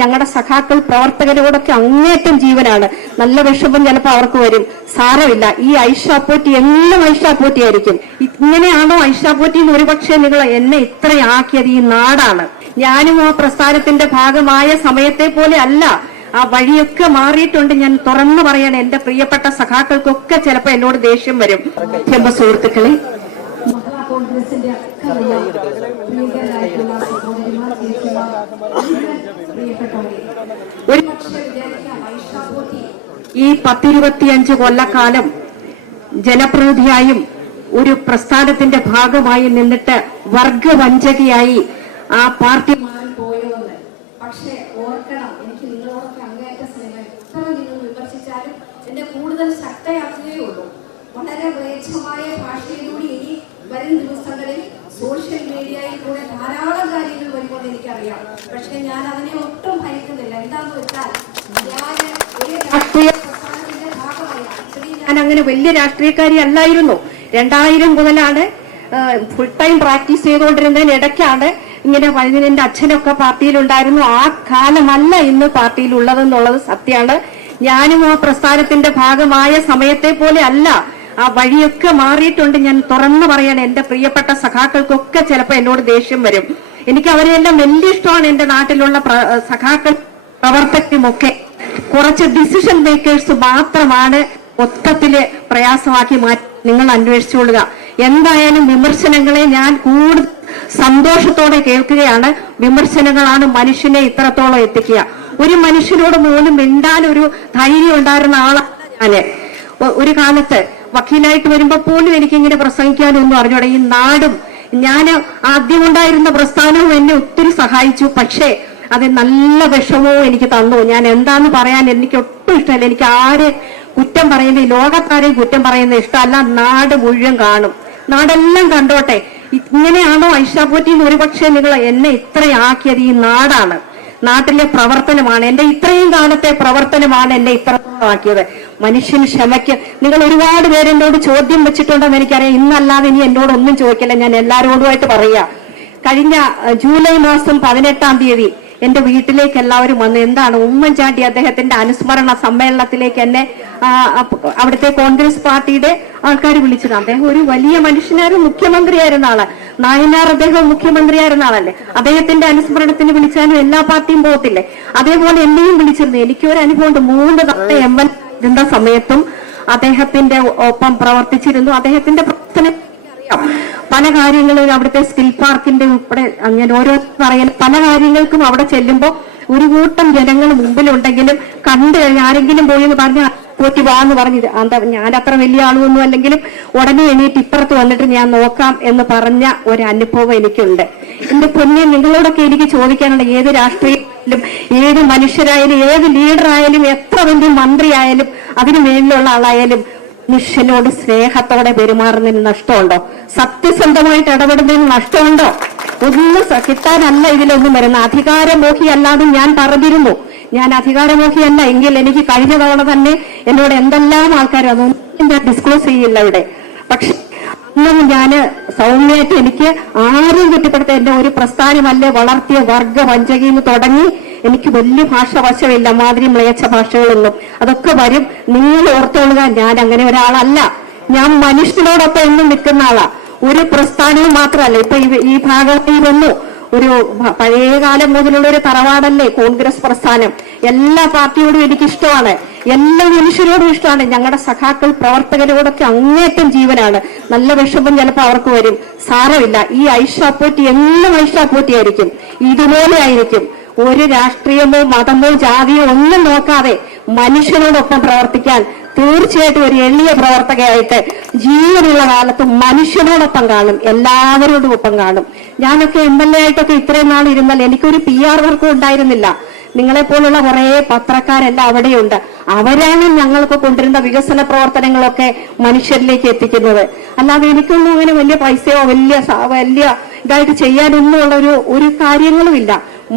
ഞങ്ങളുടെ സഖാക്കൾ പ്രവർത്തകരോടൊക്കെ അങ്ങേറ്റം ജീവനാണ്. നല്ല വിഷമം ചിലപ്പോൾ അവർക്ക് വരും. സാരമില്ല, ഈ ഐഷാപ്പോറ്റി എല്ലാം ഐഷാപ്പോറ്റി ആയിരിക്കും. ഇങ്ങനെയാണോ ഐഷാപ്പോറ്റി എന്ന് ഒരുപക്ഷെ നിങ്ങൾ എന്നെ ഇത്രയാക്കിയത് ഈ നാടാണ്. ഞാനും ആ പ്രസ്ഥാനത്തിന്റെ ഭാഗമായ സമയത്തെ പോലെ അല്ല. ആ വഴിയൊക്കെ മാറിയിട്ടുണ്ട്. ഞാൻ തുറന്നു പറയാണ്, എന്റെ പ്രിയപ്പെട്ട സഖാക്കൾക്കൊക്കെ ചിലപ്പോൾ എന്നോട് ദേഷ്യം വരും. സുഹൃത്തുക്കളെ, കോൺഗ്രസിന്റെ ഈ 10-25 കൊല്ലക്കാലം ജനപ്രതിനിധിയായും ഒരു പ്രസ്ഥാനത്തിന്റെ ഭാഗമായി നിന്നിട്ട് വർഗവഞ്ചകയായി ആ പാർട്ടി പോയോന്ന്. പക്ഷെ ഓർക്കണം, എനിക്ക് നിങ്ങളോടൊക്കെ അങ്ങേറ്റ സ്നേഹം. എത്ര നിങ്ങൾ വിമർശിച്ചാലും എന്നെ കൂടുതൽ ശക്തയാക്കുകയുള്ളൂ. വളരെ മ്ലേച്ഛമായ ഭാഷയിലൂടെ ഇനി വരും ദിവസങ്ങളിൽ സോഷ്യൽ മീഡിയയിൽ കൂടെ ധാരാളം കാര്യങ്ങൾ വരുമ്പോൾ എനിക്കറിയാം. പക്ഷെ ഞാൻ അതിനെ ഒട്ടും ഭയക്കുന്നില്ല. എന്താന്ന് വെച്ചാൽ ഞാൻ ഒരു രാഷ്ട്രീയ പ്രസ്ഥാനത്തിന്റെ ഭാഗമായി, ഞാൻ അങ്ങനെ വലിയ രാഷ്ട്രീയക്കാരി അല്ലായിരുന്നു. 2000 മുതലാണ് ഫുൾ ടൈം പ്രാക്ടീസ് ചെയ്തുകൊണ്ടിരുന്നതിന് ഇടയ്ക്കാണ് ഇങ്ങനെ എന്റെ അച്ഛനൊക്കെ പാർട്ടിയിലുണ്ടായിരുന്നു. ആ കാലമല്ല ഇന്ന് പാർട്ടിയിലുള്ളതെന്നുള്ളത് സത്യമാണ്. ഞാനും ആ പ്രസ്ഥാനത്തിന്റെ ഭാഗമായ സമയത്തെ പോലെ അല്ല. ആ വഴിയൊക്കെ മാറിയിട്ടുണ്ട്. ഞാൻ തുറന്നു പറയാണ്, എന്റെ പ്രിയപ്പെട്ട സഖാക്കൾക്കൊക്കെ ചിലപ്പോൾ എന്നോട് ദേഷ്യം വരും. എനിക്ക് അവരെല്ലാം വലിയ ഇഷ്ടമാണ്. എന്റെ നാട്ടിലുള്ള സഖാക്കൾ പ്രവർത്തകരുമൊക്കെ കുറച്ച് ഡിസിഷൻ മേക്കേഴ്സ് മാത്രമാണ് മൊത്തത്തില് പ്രയാസമാക്കി മാറ്റി. നിങ്ങൾ അന്വേഷിച്ചുകൊള്ളുക. എന്തായാലും വിമർശനങ്ങളെ ഞാൻ കൂടുതൽ സന്തോഷത്തോടെ കേൾക്കുകയാണ്. വിമർശനങ്ങളാണ് മനുഷ്യനെ ഇത്രത്തോളം എത്തിക്കുക. ഒരു മനുഷ്യനോട് പോലും മിണ്ടാൻ ഒരു ധൈര്യം ഉണ്ടായിരുന്ന ആളാണ് ഞാന്. ഒരു കാലത്ത് വക്കീലായിട്ട് വരുമ്പോ പോലും എനിക്കിങ്ങനെ പ്രസംഗിക്കാനൊന്നും അറിഞ്ഞൂടെ. ഈ നാടും ഞാൻ ആദ്യമുണ്ടായിരുന്ന പ്രസ്ഥാനവും എന്നെ ഒത്തിരി സഹായിച്ചു. പക്ഷേ അത് നല്ല വിഷമവും എനിക്ക് തന്നു. ഞാൻ എന്താന്ന് പറയാൻ എനിക്ക് ഒട്ടും ഇഷ്ടമല്ല. എനിക്ക് ആരെ കുറ്റം പറയുന്നത്, ലോകത്താരെയും കുറ്റം പറയുന്നത് ഇഷ്ടമല്ല. നാട് മുഴുവൻ കാണും, നാടെല്ലാം കണ്ടോട്ടെ. ഇങ്ങനെയാണോ ഐഷാപ്പോറ്റി എന്ന് ഒരുപക്ഷെ നിങ്ങൾ എന്നെ ഇത്രയാക്കിയത് ഈ നാടാണ്, നാട്ടിലെ പ്രവർത്തനമാണ്. എന്റെ ഇത്രയും കാലത്തെ പ്രവർത്തനമാണ് എന്നെ ഇത്രയാക്കിയത്. മനുഷ്യന് ക്ഷമയ്ക്ക് നിങ്ങൾ ഒരുപാട് പേരെന്നോട് ചോദ്യം വെച്ചിട്ടുണ്ടെന്ന് എനിക്കറിയാം. ഇന്നല്ലാതെ ഇനി എന്നോട് ഒന്നും ചോദിക്കില്ല. ഞാൻ എല്ലാവരോടുമായിട്ട് പറയാ. കഴിഞ്ഞ ജൂലൈ മാസം 18-ാം തീയതി എന്റെ വീട്ടിലേക്ക് എല്ലാവരും വന്ന് എന്താണ് ഉമ്മൻചാണ്ടി അദ്ദേഹത്തിന്റെ അനുസ്മരണ സമ്മേളനത്തിലേക്ക് എന്നെ അവിടുത്തെ കോൺഗ്രസ് പാർട്ടിയുടെ ആൾക്കാർ വിളിച്ചത്. അദ്ദേഹം ഒരു വലിയ മനുഷ്യനായിരുന്നു, മുഖ്യമന്ത്രിയായിരുന്ന ആള്. നായനാർ അദ്ദേഹം മുഖ്യമന്ത്രിയായിരുന്ന ആളല്ലേ. അദ്ദേഹത്തിന്റെ അനുസ്മരണത്തിന് വിളിച്ചാലും എല്ലാ പാർട്ടിയും പോകത്തില്ലേ, അതേപോലെ എന്നെയും വിളിച്ചിരുന്നു. എനിക്കൊരു അനുഭവമുണ്ട്. 3 തവണ ML ഇരുന്ന സമയത്തും അദ്ദേഹത്തിന്റെ ഒപ്പം പ്രവർത്തിച്ചിരുന്നു. അദ്ദേഹത്തിന്റെ പ്രവർത്തനം അറിയാം. പല കാര്യങ്ങളും അവിടുത്തെ സ്കിൽ പാർക്കിന്റെ ഉൾപ്പെടെ ഞാൻ ഓരോ പറയുന്ന പല കാര്യങ്ങൾക്കും അവിടെ ചെല്ലുമ്പോ ഒരു കൂട്ടം ജനങ്ങൾ മുമ്പിലുണ്ടെങ്കിലും കണ്ടു കഴിഞ്ഞാൽ ആരെങ്കിലും പോയി എന്ന് പറഞ്ഞ പോറ്റി വാന്ന് പറഞ്ഞത് ഞാൻ അത്ര വലിയ ആളുമൊന്നും അല്ലെങ്കിലും ഉടനെ എണീറ്റ് ഇപ്പുറത്ത് വന്നിട്ട് ഞാൻ നോക്കാം എന്ന് പറഞ്ഞ ഒരു അനുഭവം എനിക്കുണ്ട്. എന്റെ പൊന്നെ, നിങ്ങളോടൊക്കെ എനിക്ക് ചോദിക്കാനുള്ള, ഏത് രാഷ്ട്രീയത്തിലും ഏത് മനുഷ്യരായാലും ഏത് ലീഡറായാലും എത്ര വലിയ മന്ത്രിയായാലും അതിനു മേലിലുള്ള ആളായാലും മനുഷ്യനോട് സ്നേഹത്തോടെ പെരുമാറുന്നതിന് നഷ്ടമുണ്ടോ? സത്യസന്ധമായിട്ട് ഇടപെടുന്നതിന് നഷ്ടമുണ്ടോ? ഒന്നും കിട്ടാനല്ല ഇതിലൊന്നും വരുന്ന. അധികാരമോഹി അല്ലാതെ ഞാൻ പറഞ്ഞിരുന്നു. ഞാൻ അധികാരമോഹിയല്ല എങ്കിൽ എനിക്ക് കഴിഞ്ഞ തവണ തന്നെ എന്നോട് എന്തെല്ലാം ആൾക്കാർ, അതൊന്നും ഞാൻ ഡിസ്ക്ലോസ് ചെയ്യില്ല ഇവിടെ. പക്ഷെ അന്നും ഞാന് സൗമ്യമായിട്ട് എനിക്ക് ആരും കുറ്റപ്പെടുത്ത എന്റെ ഒരു പ്രസ്ഥാനമല്ലേ വളർത്തിയ വർഗ വഞ്ചകയിൽ തുടങ്ങി എനിക്ക് വലിയ ഭാഷ വശമില്ല, മാതിരി മ്ലേച്ഛ ഭാഷകളൊന്നും. അതൊക്കെ വരും. നിങ്ങൾ ഓർത്തോളുക, ഞാൻ അങ്ങനെ ഒരാളല്ല. ഞാൻ മനുഷ്യനോടൊപ്പം എന്നും നിൽക്കുന്ന ആളാ. ഒരു പ്രസ്ഥാനവും മാത്രമല്ല. ഇപ്പൊ ഈ ഭാഗത്ത് വന്നു ഒരു പഴയ കാലം മുതലുള്ള ഒരു തറവാടല്ലേ കോൺഗ്രസ് പ്രസ്ഥാനം. എല്ലാ പാർട്ടിയോടും എനിക്ക് ഇഷ്ടമാണ്, എല്ലാ മനുഷ്യരോടും ഇഷ്ടമാണ്. ഞങ്ങളുടെ സഖാക്കൾ പ്രവർത്തകരോടൊക്കെ അങ്ങേറ്റം ജീവനാണ്. നല്ല വിഷമം ചിലപ്പോൾ അവർക്ക് വരും. സാരമില്ല, ഈ ഐഷാപ്പോറ്റി എല്ലാം ഐഷാപ്പോറ്റി ആയിരിക്കും, ഇതുപോലെ ആയിരിക്കും. ഒരു രാഷ്ട്രീയമോ മതമോ ജാതിയോ ഒന്നും നോക്കാതെ മനുഷ്യനോടൊപ്പം പ്രവർത്തിക്കാൻ തീർച്ചയായിട്ടും ഒരു എളിയ പ്രവർത്തകയായിട്ട് ജീവനുള്ള കാലത്ത് മനുഷ്യനോടൊപ്പം കാണും, എല്ലാവരോടും ഒപ്പം കാണും. ഞാനൊക്കെ MLA ആയിട്ടൊക്കെ ഇത്രയും നാൾ ഇരുന്നാൽ എനിക്കൊരു PR വർക്കും ഉണ്ടായിരുന്നില്ല. നിങ്ങളെപ്പോലുള്ള കുറെ പത്രക്കാരെല്ലാം അവിടെയുണ്ട്. അവരാണ് ഞങ്ങൾക്ക് കൊണ്ടിരുന്ന വികസന പ്രവർത്തനങ്ങളൊക്കെ മനുഷ്യരിലേക്ക് എത്തിക്കുന്നത്. അല്ലാതെ എനിക്കൊന്നും അങ്ങനെ വലിയ പൈസയോ വലിയ ഇതായിട്ട് ചെയ്യാനൊന്നുമുള്ള ഒരു കാര്യങ്ങളുമില്ല.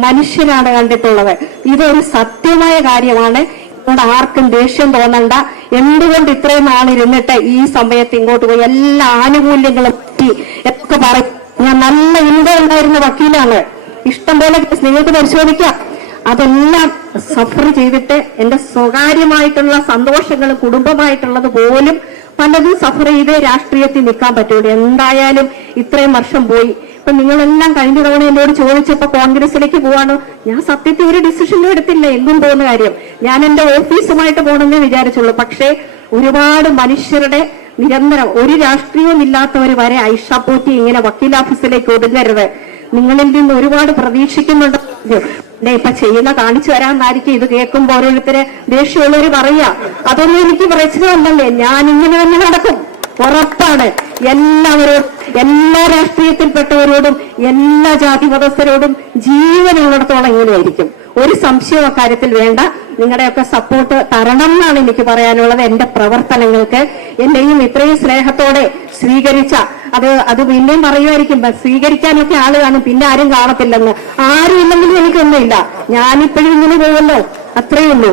മനുഷ്യനാണ് കണ്ടിട്ടുള്ളത്. ഇതൊരു സത്യമായ കാര്യമാണ്. ഇവിടെ ആർക്കും ദേഷ്യം തോന്നണ്ട. എന്തുകൊണ്ട് ഇത്രയും നാളിരുന്നിട്ട് ഈ സമയത്ത് ഇങ്ങോട്ട് പോയി എല്ലാ ആനുകൂല്യങ്ങളും പറ്റി ഒക്കെ പറയും. ഞാൻ നല്ല ഇൻകം ഉണ്ടായിരുന്ന വക്കീലാണ്. ഇഷ്ടംപോലെ കേസ് നിങ്ങൾക്ക് പരിശോധിക്കാം. അതെല്ലാം സഫർ ചെയ്തിട്ട് എന്റെ സ്വകാര്യമായിട്ടുള്ള സന്തോഷങ്ങളും കുടുംബമായിട്ടുള്ളത് പോലും പലതും സഫർ ചെയ്ത് രാഷ്ട്രീയത്തിൽ നിൽക്കാൻ പറ്റുള്ളൂ. എന്തായാലും ഇത്രയും വർഷം പോയി. ഇപ്പൊ നിങ്ങളെല്ലാം കഴിഞ്ഞ തവണ എന്നോട് ചോദിച്ചപ്പോ കോൺഗ്രസിലേക്ക് പോവാണോ, ഞാൻ സത്യത്തിൽ ഒരു ഡിസിഷനും എടുത്തില്ല. എങ്ങും പോകുന്ന കാര്യം ഞാൻ എന്റെ ഓഫീസുമായിട്ട് പോകണമെന്നേ വിചാരിച്ചുള്ളൂ. പക്ഷേ ഒരുപാട് മനുഷ്യരുടെ നിരന്തരം ഒരു രാഷ്ട്രീയവും ഇല്ലാത്തവർ വരെ ഐഷ പോറ്റി ഇങ്ങനെ വക്കീലാഫീസിലേക്ക് ഒതുങ്ങരുത്. നിങ്ങളിൽ നിന്ന് ഒരുപാട് പ്രതീക്ഷിക്കുന്നുണ്ട്. ഇപ്പൊ ചെയ്യുന്ന കാണിച്ചു തരാമെന്നായിരിക്കും ഇത് കേൾക്കുമ്പോൾ ഓരോരുത്തരെ ദേഷ്യമുള്ളവര് പറയാ. അതൊന്നും എനിക്ക് പ്രശ്നമല്ലല്ലേ, ഞാൻ ഇങ്ങനെ തന്നെ നടക്കും, ഉറപ്പാണ്. എല്ലാവരോടും, എല്ലാ രാഷ്ട്രീയത്തിൽപ്പെട്ടവരോടും, എല്ലാ ജാതി മതസ്ഥരോടും ജീവനുള്ളിടത്തോളം ഇങ്ങനെയായിരിക്കും. ഒരു സംശയവും അക്കാര്യത്തിൽ വേണ്ട. നിങ്ങളുടെയൊക്കെ സപ്പോർട്ട് തരണം എന്നാണ് എനിക്ക് പറയാനുള്ളത്. എന്റെ പ്രവർത്തനങ്ങൾക്ക് എന്നെയും ഇത്രയും സ്നേഹത്തോടെ സ്വീകരിച്ച അത് പിന്നെയും പറയുമായിരിക്കും, സ്വീകരിക്കാനൊക്കെ ആള് കാണും, പിന്നെ ആരും കാണത്തില്ലെന്ന്. ആരും ഇല്ലെങ്കിലും എനിക്കൊന്നുമില്ല. ഞാനിപ്പോഴും ഇങ്ങനെ പോകുമല്ലോ, അത്രയേ ഉള്ളൂ.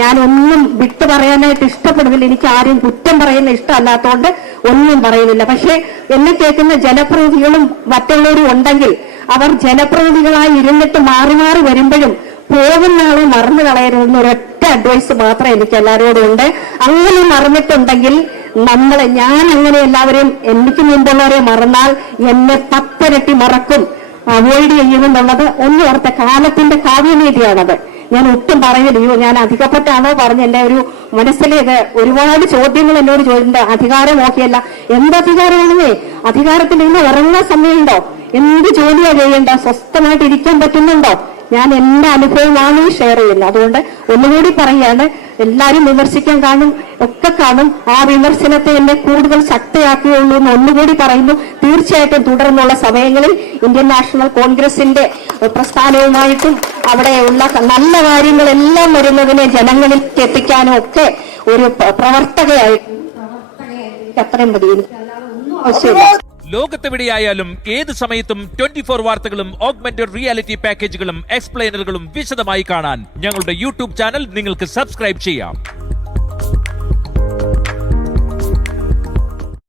ഞാനൊന്നും വിട്ടു പറയാനായിട്ട് ഇഷ്ടപ്പെടുന്നില്ല. എനിക്ക് ആരും കുറ്റം പറയുന്ന ഇഷ്ടമല്ലാത്തതുകൊണ്ട് ഒന്നും പറയുന്നില്ല. പക്ഷെ എന്നെ കേൾക്കുന്ന ജനപ്രതിനിധികളും മറ്റുള്ളവരും ഉണ്ടെങ്കിൽ അവർ ജനപ്രതിനിധികളായി ഇരുന്നിട്ട് മാറി മാറി വരുമ്പോഴും പോകുന്ന ആളെ മറന്നു കളയരുതെന്ന് ഒരൊറ്റ അഡ്വൈസ് മാത്രം എനിക്ക് എല്ലാവരോടും ഉണ്ട്. അങ്ങനെ മറന്നിട്ടുണ്ടെങ്കിൽ ഞാൻ അങ്ങനെ എല്ലാവരെയും എനിക്ക് മുമ്പുള്ളവരെ മറന്നാൽ എന്നെ 10 ഇരട്ടി മറക്കും, അവോയ്ഡ് ചെയ്യുമെന്നുള്ളത് ഒന്നും ഓർത്ത കാലത്തിന്റെ കാവ്യനീതിയാണത്. ഞാൻ ഒട്ടും പറയുന്നില്ല, ഞാൻ അധികപ്പെട്ടാണോ പറഞ്ഞ് എന്റെ ഒരു മനസ്സിലേക്ക് ഒരുപാട് ചോദ്യങ്ങൾ എന്നോട് ചോദിച്ചിട്ടുണ്ട്. അധികാരം നോക്കിയല്ല, എന്ത് അധികാരമാണെന്നേ? അധികാരത്തിൽ നിന്ന് ഉറങ്ങുന്ന സമയമുണ്ടോ? എന്ത് ജോലിയാ ചെയ്യണ്ട? സ്വസ്ഥമായിട്ട് ഇരിക്കാൻ പറ്റുന്നുണ്ടോ? ഞാൻ എന്റെ അനുഭവമാണ് ഷെയർ ചെയ്യുന്നത്. അതുകൊണ്ട് ഒന്നുകൂടി പറയാണ്, എല്ലാരും വിമർശിക്കാൻ കാണും, ഒക്കെ കാണും. ആ വിമർശനത്തെ എന്നെ കൂടുതൽ ശക്തിയാക്കുകയുള്ളൂ എന്ന് ഒന്നുകൂടി പറയുന്നു. തീർച്ചയായിട്ടും തുടർന്നുള്ള സമയങ്ങളിൽ ഇന്ത്യൻ നാഷണൽ കോൺഗ്രസിന്റെ പ്രസ്ഥാനവുമായിട്ടും അവിടെയുള്ള നല്ല കാര്യങ്ങളെല്ലാം വരുന്നതിനെ ജനങ്ങളിലേക്ക് എത്തിക്കാനും ഒക്കെ ഒരു പ്രവർത്തകയായിട്ട് അത്രയും മതി. എനിക്ക് അല്ലാതെ ഒന്നും ആവശ്യമില്ല. ലോകത്തെവിടെയായാലും ഏത് സമയത്തും 24 വാർത്തകളും ഓഗ്മെന്റഡ് റിയാലിറ്റി പാക്കേജുകളും എക്സ്പ്ലെയിനറുകളും വിശദമായി കാണാൻ ഞങ്ങളുടെ യൂട്യൂബ് ചാനൽ നിങ്ങൾക്ക് സബ്സ്ക്രൈബ് ചെയ്യാം.